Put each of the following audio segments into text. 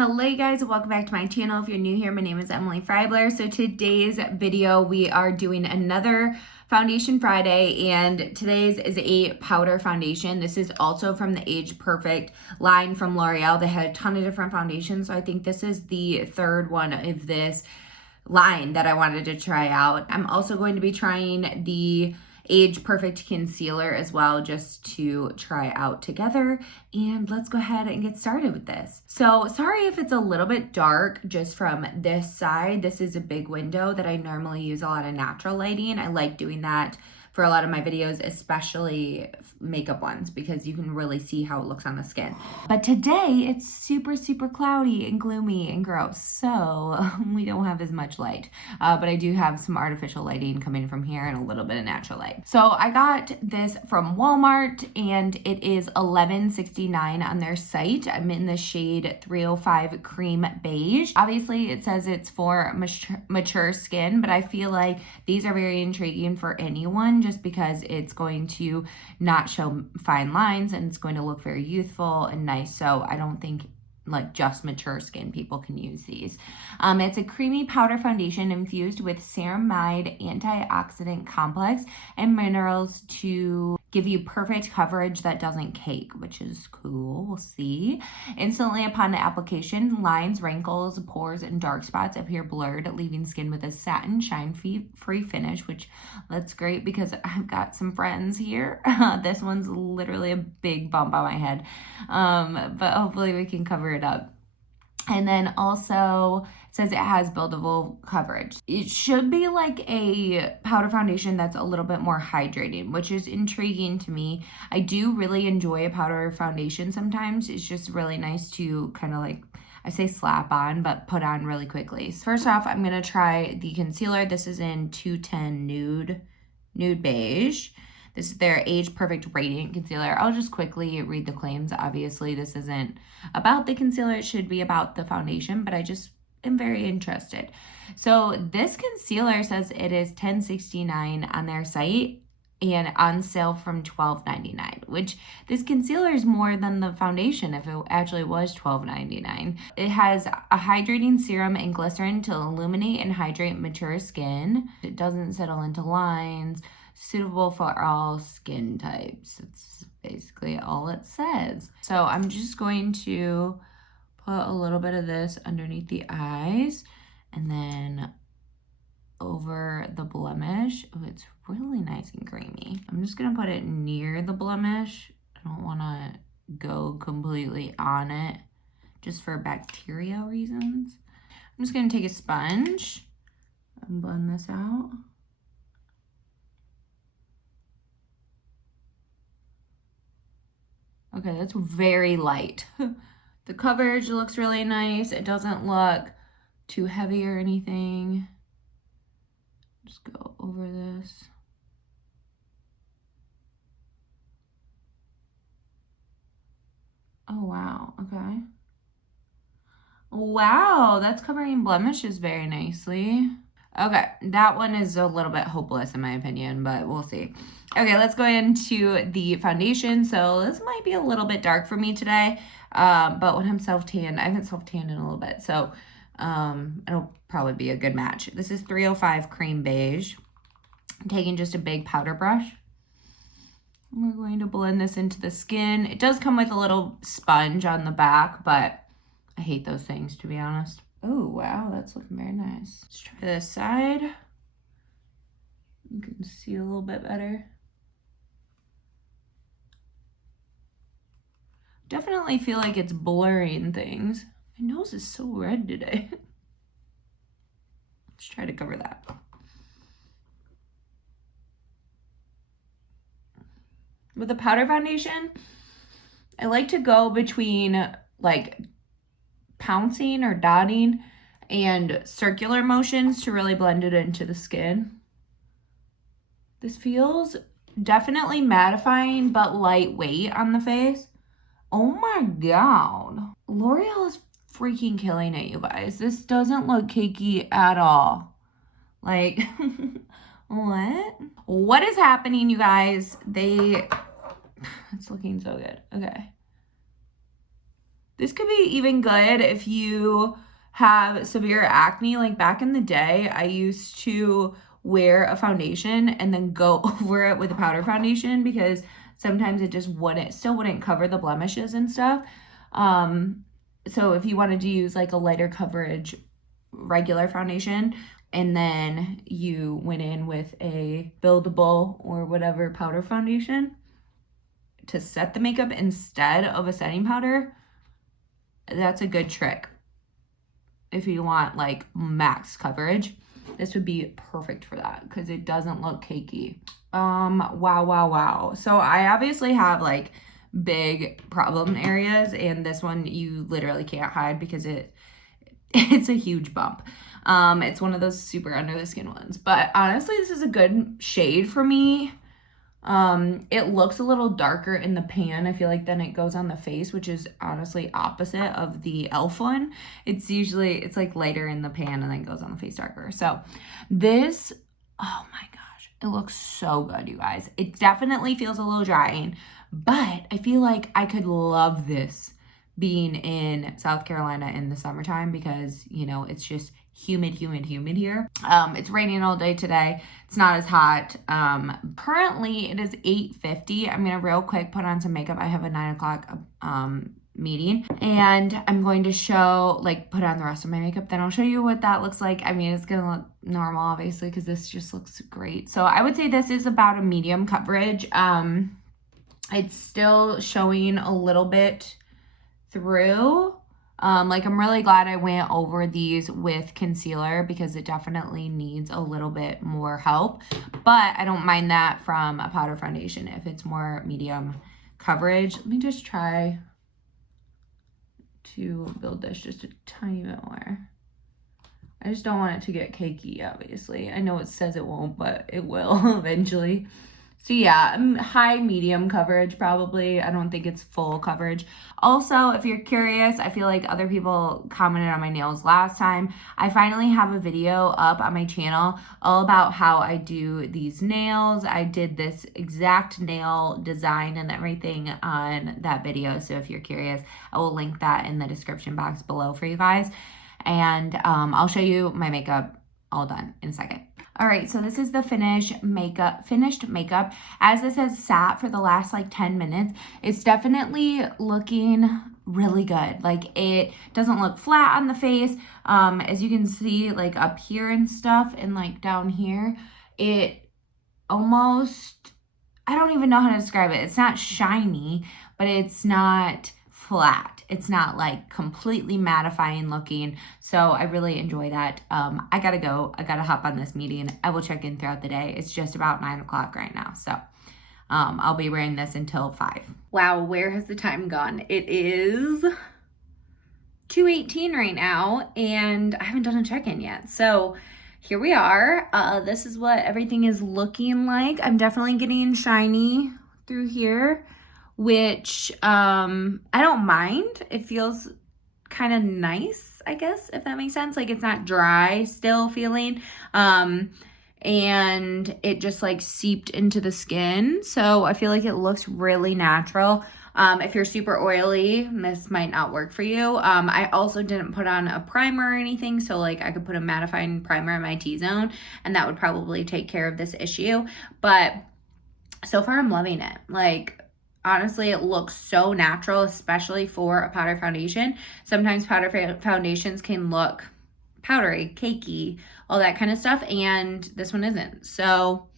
Hello you guys, welcome back to my channel. If you're new here, my name is Emily Freybler. So today's video, we are doing another Foundation Friday, and today's is a powder foundation. This is also from the Age Perfect line from L'Oreal. They had a ton of different foundations, so I think this is the third one of this line that I wanted to try out. I'm also going to be trying the Age Perfect concealer as well, just to try out together. And let's go ahead and get started with this. So sorry if it's a little bit dark just from this side. This is a big window that I normally use a lot of natural lighting. I like doing that for a lot of my videos, especially makeup ones, because you can really see how it looks on the skin. But today it's super cloudy and gloomy and gross, so we don't have as much light. But I do have some artificial lighting coming from here and a little bit of natural light. So I got this from Walmart and it is $11.69 on their site. I'm in the shade 305 Cream Beige. Obviously it says it's for mature skin, but I feel like these are very intriguing for anyone, just because it's going to not show fine lines and it's going to look very youthful and nice. So I don't think like just mature skin people can use these. It's a creamy powder foundation infused with ceramide antioxidant complex and minerals to give you perfect coverage that doesn't cake, which is cool. We'll see. Instantly upon application, lines, wrinkles, pores, and dark spots appear blurred, leaving skin with a satin shine-free finish, which that's great because I've got some friends here. This one's literally a big bump on my head, but hopefully we can cover it up. And then also it says it has buildable coverage. It should be like a powder foundation that's a little bit more hydrating, which is intriguing to me. I do really enjoy a powder foundation sometimes. It's just really nice to kind of like, I say slap on, but put on really quickly. So first off, I'm going to try the concealer. This is in 210 Nude Beige. This is their Age Perfect Radiant Concealer. I'll just quickly read the claims. Obviously, this isn't about the concealer. It should be about the foundation, but I just am very interested. So this concealer says it is $10.69 on their site and on sale from $12.99, which this concealer is more than the foundation if it actually was $12.99. It has a hydrating serum and glycerin to illuminate and hydrate mature skin. It doesn't settle into lines. Suitable for all skin types. That's basically all it says. So I'm just going to put a little bit of this underneath the eyes and then over the blemish. Oh, it's really nice and creamy. I'm just gonna put it near the blemish. I don't wanna go completely on it just for bacteria reasons. I'm just gonna take a sponge and blend this out. Okay, that's very light. The coverage looks really nice. It doesn't look too heavy or anything. Just go over this. Oh, wow. Okay. Wow, that's covering blemishes very nicely. Okay, that one is a little bit hopeless in my opinion, but we'll see. Okay, let's go into the foundation. So this might be a little bit dark for me today, but when I'm self-tanned, I haven't self-tanned in a little bit, so it'll probably be a good match. This is 305 Cream Beige. I'm taking just a big powder brush. We're going to blend this into the skin. It does come with a little sponge on the back, but I hate those things, to be honest. Oh, wow, that's looking very nice. Let's try this side. You can see a little bit better. Definitely feel like it's blurring things. My nose is so red today. Let's try to cover that. With the powder foundation, I like to go between like pouncing or dotting and circular motions to really blend it into the skin. This feels definitely mattifying but lightweight on the face. Oh my god. L'Oreal is freaking killing it, you guys. This doesn't look cakey at all. Like, what? What is happening, you guys? It's looking so good. Okay. This could be even good if you have severe acne. Like back in the day, I used to wear a foundation and then go over it with a powder foundation because sometimes it just still wouldn't cover the blemishes and stuff. So if you wanted to use like a lighter coverage regular foundation and then you went in with a buildable or whatever powder foundation to set the makeup instead of a setting powder, that's a good trick. If you want like max coverage, this would be perfect for that because it doesn't look cakey. Wow. So I obviously have like big problem areas, and this one you literally can't hide because it's a huge bump. It's one of those super under the skin ones, but honestly, this is a good shade for me. It looks a little darker in the pan, I feel like, than it goes on the face, which is honestly opposite of the e.l.f. one. It's like lighter in the pan and then goes on the face darker. So this, oh my gosh, it looks so good, you guys. It definitely feels a little drying, but I feel like I could love this being in South Carolina in the summertime because, you know, it's just humid here. It's raining all day today. It's not as hot. Currently it is 8:50. I'm gonna real quick put on some makeup. I have a 9 o'clock meeting, and I'm going to put on the rest of my makeup. Then I'll show you what that looks like. I mean, it's gonna look normal obviously because this just looks great. So I would say this is about a medium coverage. It's still showing a little bit through. Like I'm really glad I went over these with concealer because it definitely needs a little bit more help, but I don't mind that from a powder foundation if it's more medium coverage. Let me just try to build this just a tiny bit more. I just don't want it to get cakey, obviously. I know it says it won't, but it will eventually. So yeah, high medium coverage probably. I don't think it's full coverage. Also, if you're curious, I feel like other people commented on my nails last time. I finally have a video up on my channel all about how I do these nails. I did this exact nail design and everything on that video. So if you're curious, I will link that in the description box below for you guys. And I'll show you my makeup all done in a second. All right, so this is the finished makeup. As this has sat for the last like 10 minutes, it's definitely looking really good. Like it doesn't look flat on the face. As you can see, like up here and stuff and like down here, it almost, I don't even know how to describe it. It's not shiny, but it's not flat. It's not like completely mattifying looking. So I really enjoy that. I gotta go. I gotta hop on this meeting. I will check in throughout the day. It's just about 9 o'clock right now. So I'll be wearing this until 5. Wow, where has the time gone? It is 2:18 right now and I haven't done a check-in yet. So here we are. This is what everything is looking like. I'm definitely getting shiny through here, which I don't mind. It feels kind of nice, I guess, if that makes sense. Like it's not dry still feeling. And it just like seeped into the skin. So I feel like it looks really natural. If you're super oily, this might not work for you. I also didn't put on a primer or anything. So like I could put a mattifying primer in my T-zone and that would probably take care of this issue. But so far I'm loving it. Like, honestly, it looks so natural, especially for a powder foundation. Sometimes powder foundations can look powdery, cakey, all that kind of stuff, and this one isn't. So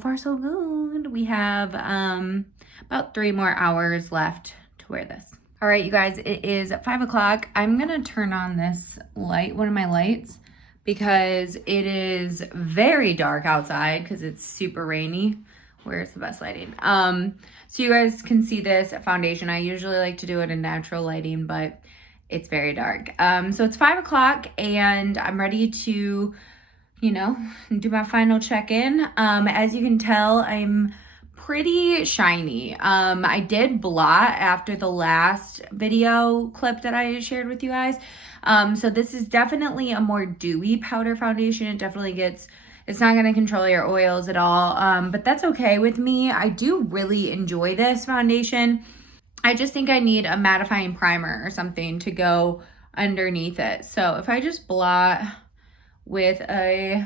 far so good. We have about 3 more hours left to wear this. All right, you guys, it is 5 o'clock. I'm gonna turn on this light, one of my lights, because it is very dark outside because it's super rainy. Where's the best lighting? So you guys can see this foundation. I usually like to do it in natural lighting, but it's very dark. So it's 5 o'clock and I'm ready to, you know, do my final check-in. As you can tell, I'm pretty shiny. I did blot after the last video clip that I shared with you guys. So this is definitely a more dewy powder foundation. It definitely gets, it's not going to control your oils at all, but that's okay with me. I do really enjoy this foundation. I just think I need a mattifying primer or something to go underneath it. So if I just blot with a,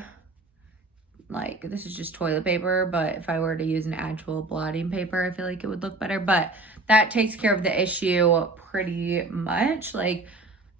like, this is just toilet paper, but if I were to use an actual blotting paper, I feel like it would look better. But that takes care of the issue pretty much. Like,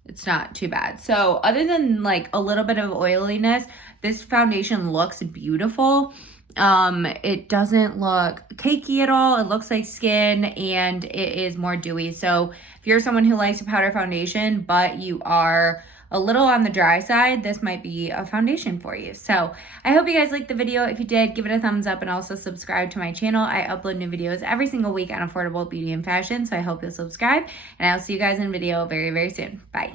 it's not too bad. So other than like a little bit of oiliness, this foundation looks beautiful. It doesn't look cakey at all. It looks like skin, and it is more dewy. So if you're someone who likes a powder foundation, but you are a little on the dry side, this might be a foundation for you. So I hope you guys liked the video. If you did, give it a thumbs up and also subscribe to my channel. I upload new videos every single week on affordable beauty and fashion. So I hope you'll subscribe, and I'll see you guys in a video very, very soon. Bye.